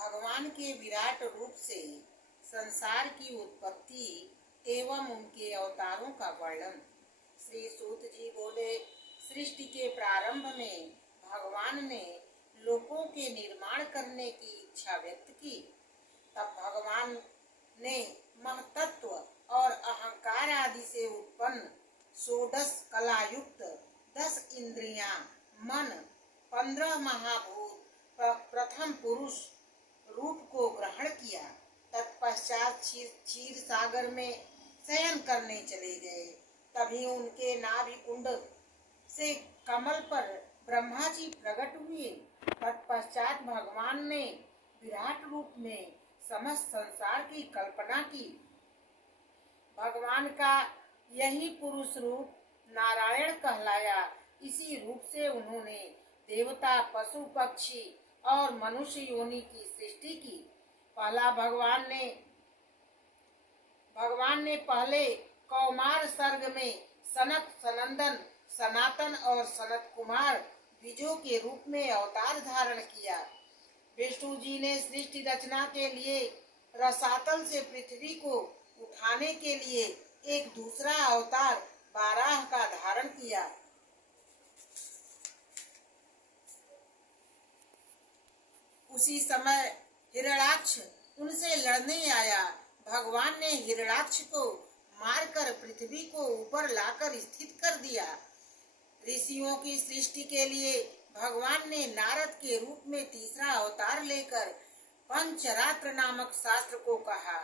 भगवान के विराट रूप से संसार की उत्पत्ति एवं उनके अवतारों का वर्णन। श्री सूत जी बोले, सृष्टि के प्रारंभ में भगवान ने लोकों के निर्माण करने की इच्छा व्यक्त की। तब भगवान ने महतत्व और अहंकार आदि से उत्पन्न 16 कलायुक्त 10 इंद्रियां, मन, 15 महाभूत, प्रथम पुरुष रूप को ग्रहण किया। तत्पश्चात क्षीर सागर में शयन करने चले गए। तभी उनके नाभि कुंड से कमल पर ब्रह्मा जी प्रकट हुए। तत्पश्चात भगवान ने विराट रूप में समस्त संसार की कल्पना की। भगवान का यही पुरुष रूप नारायण कहलाया। इसी रूप से उन्होंने देवता, पशु, पक्षी और मनुष्य योनि की सृष्टि की। पहला भगवान ने पहले कौमार सर्ग में सनक, सनंदन, सनातन और सनत कुमार द्विजों के रूप में अवतार धारण किया। विष्णु जी ने सृष्टि रचना के लिए रसातल से पृथ्वी को उठाने के लिए एक दूसरा अवतार बाराह का धारण किया। उसी समय हिरण्याक्ष उनसे लड़ने आया। भगवान ने हिरण्याक्ष को मारकर पृथ्वी को ऊपर लाकर स्थित कर दिया। ऋषियों की सृष्टि के लिए भगवान ने नारद के रूप में तीसरा अवतार लेकर पंचरात्र नामक शास्त्र को कहा,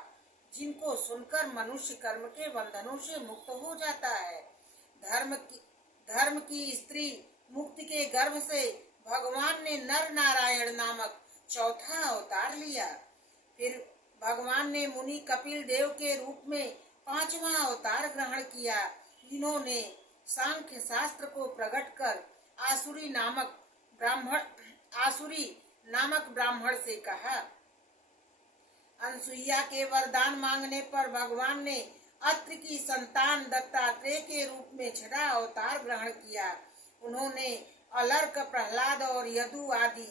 जिनको सुनकर मनुष्य कर्म के बंधनों से मुक्त हो जाता है। धर्म की स्त्री मुक्ति के गर्भ से भगवान ने नर नारायण नामक चौथा अवतार लिया। फिर भगवान ने मुनि कपिल देव के रूप में पांचवा अवतार ग्रहण किया। इन्होंने सांख्य शास्त्र को प्रकट कर आसुरी नामक ब्राह्मण से कहा। अनसुईया के वरदान मांगने पर भगवान ने अत्रि की संतान दत्तात्रेय के रूप में छठा अवतार ग्रहण किया। उन्होंने अलर्क, प्रहलाद और यदु आदि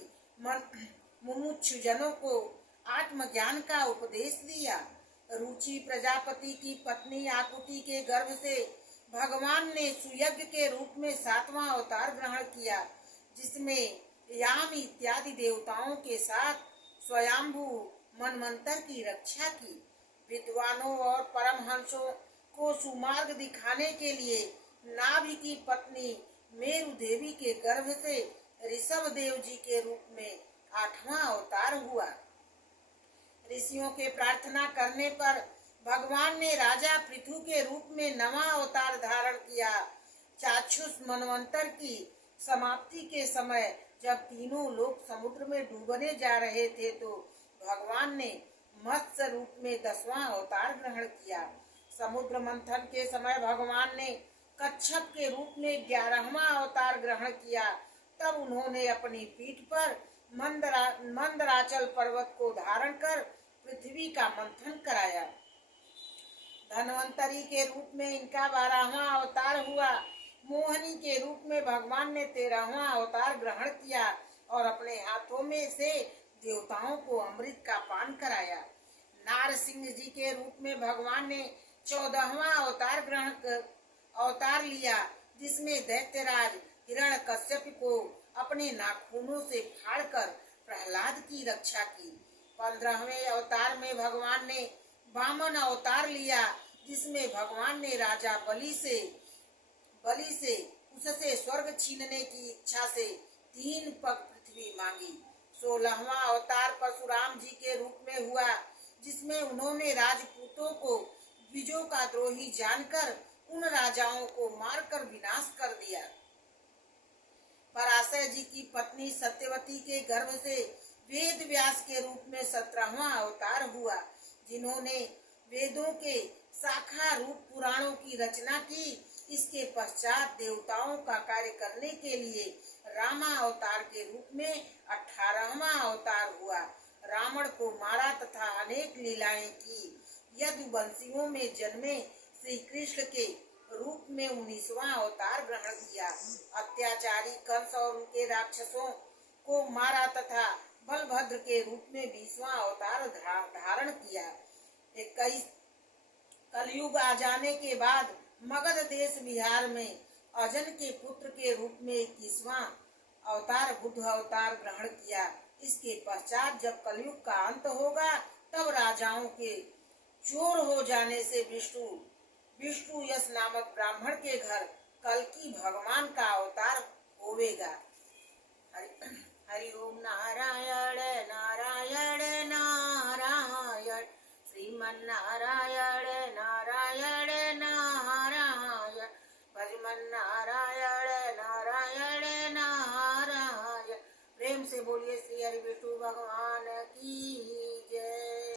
मुमुक्षु जनों को आत्मज्ञान का उपदेश दिया। रुचि प्रजापति की पत्नी आकुति के गर्भ से भगवान ने सुयज्ञ के रूप में सातवां अवतार ग्रहण किया, जिसमें याम इत्यादि देवताओं के साथ स्वयंभू मनमंत्र की रक्षा की। विद्वानों और परमहंसों को सुमार्ग दिखाने के लिए नाभि की पत्नी मेरु देवी के गर्भ से ऋषभ देव जी के रूप में आठवां अवतार हुआ। ऋषियों के प्रार्थना करने पर भगवान ने राजा पृथु के रूप में नवां अवतार धारण किया। चाक्षुष मनवंतर की समाप्ति के समय जब तीनों लोग समुद्र में डूबने जा रहे थे, तो भगवान ने मत्स्य रूप में 10वां अवतार ग्रहण किया। समुद्र मंथन के समय भगवान ने कच्छप के रूप में 11वां अवतार ग्रहण किया। तब उन्होंने अपनी पीठ पर मंदराचल पर्वत को धारण कर पृथ्वी का मंथन कराया। धनवंतरी के रूप में इनका 12वां अवतार हुआ। मोहनी के रूप में भगवान ने 13वां अवतार ग्रहण किया और अपने हाथों में से देवताओं को अमृत का पान कराया। नारसिंह जी के रूप में भगवान ने 14वां अवतार लिया, जिसमें दैत्यराज हिरण्यकश्यप को अपने नाखूनों से फाड़कर प्रहलाद की रक्षा की। 15वें अवतार में भगवान ने वामन अवतार लिया, जिसमें भगवान ने राजा बलि से उससे स्वर्ग छीनने की इच्छा से 3 पग पृथ्वी मांगी। 16वां अवतार परशुराम जी के रूप में हुआ, जिसमें उन्होंने राजपूतों को द्विजों का द्रोही जानकर उन राजाओं को मारकर विनाश कर दिया। पराशर जी की पत्नी सत्यवती के गर्भ से वेद व्यास के रूप में 17वां अवतार हुआ, जिन्होंने वेदों के शाखा रूप पुराणों की रचना की। इसके पश्चात देवताओं का कार्य करने के लिए रामा अवतार के रूप में 18वां अवतार हुआ। रावण को मारा तथा अनेक लीलाएं की। यदुवंशियों में जन्मे श्री कृष्ण के रूप में 19वां अवतार ग्रहण किया। अत्याचारी कंस और उनके राक्षसों को मारा तथा बलभद्र के रूप में 20वां अवतार धारण किया। 21 कलयुग आ जाने के बाद मगध देश बिहार में अजन के पुत्र के रूप में 21वां अवतार बुद्ध अवतार ग्रहण किया। इसके पश्चात जब कलयुग का अंत होगा तब राजाओं के चोर हो जाने से विष्णु यश नामक ब्राह्मण के घर कल्कि भगवान का अवतार होवेगा। हरि ओम नारायण नारायण नारायण श्रीमन नारायण नारायण नारायण भजमन नारायण नारायण नारायण। प्रेम से बोलिए श्री हरि विष्णु भगवान की।